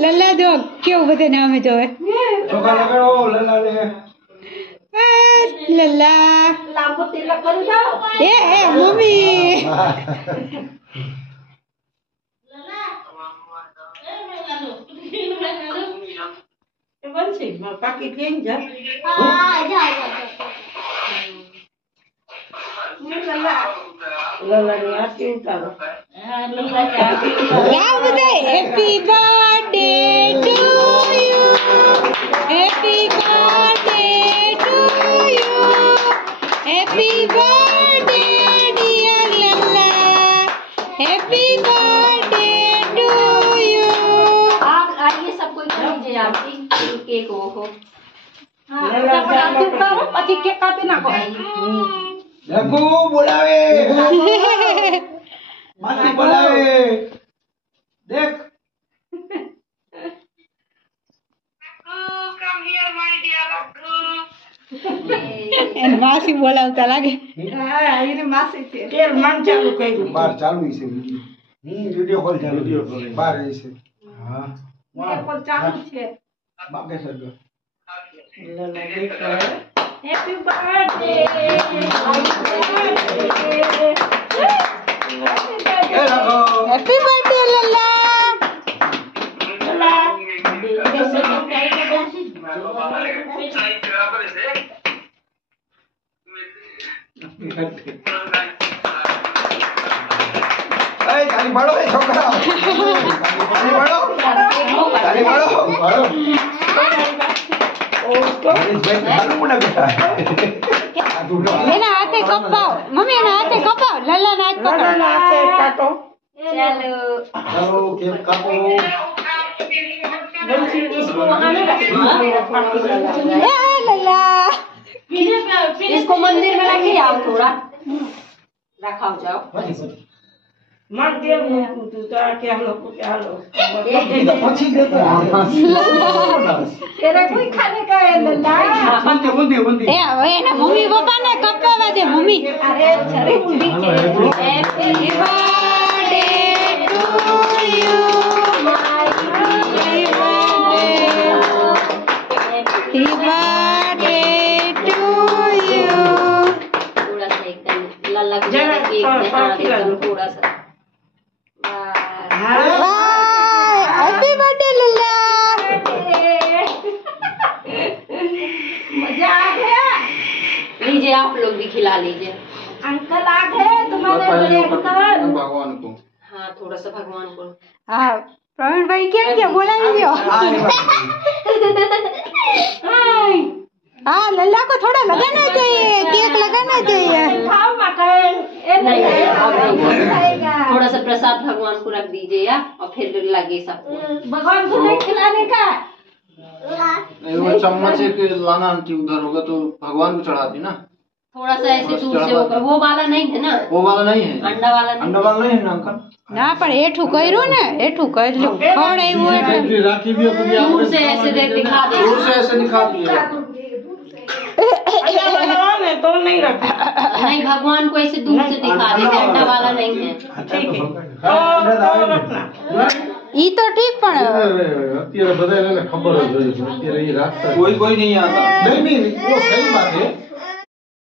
लल्ला जो क्यों बते नाम है जो है चोखा लगाओ लल्ला ले लल्ला लांबो तिलक करू जाओ ए मम्मी बंसी पाकी केन जा लल्ला ने आती उतारो लल्ला क्या बते happy birthday to you happy birthday to you happy birthday dear Lalla happy birthday to you आप आइए सब कोई कर लीजिए आपकी केक हो પછી કેક કાપી નાખો रघु बोलावे मासी बोलावे देख एन मासी बोलावता लागे એને માસી છે તેલ મન ચાલુ કર્યું बार चालू ही से वीडियो कॉल चालू बार है से हां કોલ ચાલુ છે बाके सर લલ્લા દેખ હેપી બર્થડે ए रघु हैप्पी बर्थडे लल्ला ए ताली मारो ए छोकरा ताली मारो ताली मारो मालूम ना बेटा एना हाथे कपाओ मम्मी एना हाथे कपाओ लल्ला ना हाथ पकड़ લલ્લા છે કાટો चलो चलो केक काटो बंसी इसको वहां नहीं रखना ए लल्ला इसको मंदिर में लेके आओ थोड़ा रखाओ जाओ मन देव मुकु तू तो क्या हम लोग को क्या लो ये तो पछी देता तेरा कोई खाने का है लल्ला बंदे बंदे बंदे ए एना मम्मी पापा ने कपावा दे मम्मी अरे छरे बुढ़ी के happy birthday to you happy birthday to you थोड़ा सा एकदम लल्ला को जरा केक थोड़ा एकदम थोड़ा सा हैप्पी बर्थडे लल्ला मजा आ गया लीजिए आप लोग भी खिला लीजिए अंकल आ गए तुम्हारे अंकल भगवान को हाँ थोड़ा सा भगवान को हां प्रवीण भाई क्या बोला लियो हाँ लल्ला को थोड़ा लगाना चाहिए केक लगाना चाहिए खाओ मकन थोड़ा सा प्रसाद भगवान को रख दीजिए या और फिर लगे सबको भगवान को नहीं खिलाने का वो चम्मच एक लाना आंटी उधर होगा तो भगवान को चढ़ाती ना थोड़ा सा ऐसे दूर से होकर वो वाला नहीं है ना वो वाला नहीं है अंडा वाला नहीं अंडा वाला नहीं है ना अंकल ना पर एठू कर्યું ने एठू કર્યું ખવડાવ્યું એટલે राखी भी अपनी दूर से ऐसे देख दिखा दे दूर से ऐसे दिखा दिया अंडा वाला ने तो नहीं रखा नहीं भगवान को ऐसे दूर से दिखा दे अंडा वाला नहीं है ठीक है तो रखना ઈ તો ઠીક પણ અત્યારે બધા એને ખબર જ હોય છે અત્યારે એ રાખતા કોઈ કોઈ નહીં आता नहीं नहीं वो सही बात है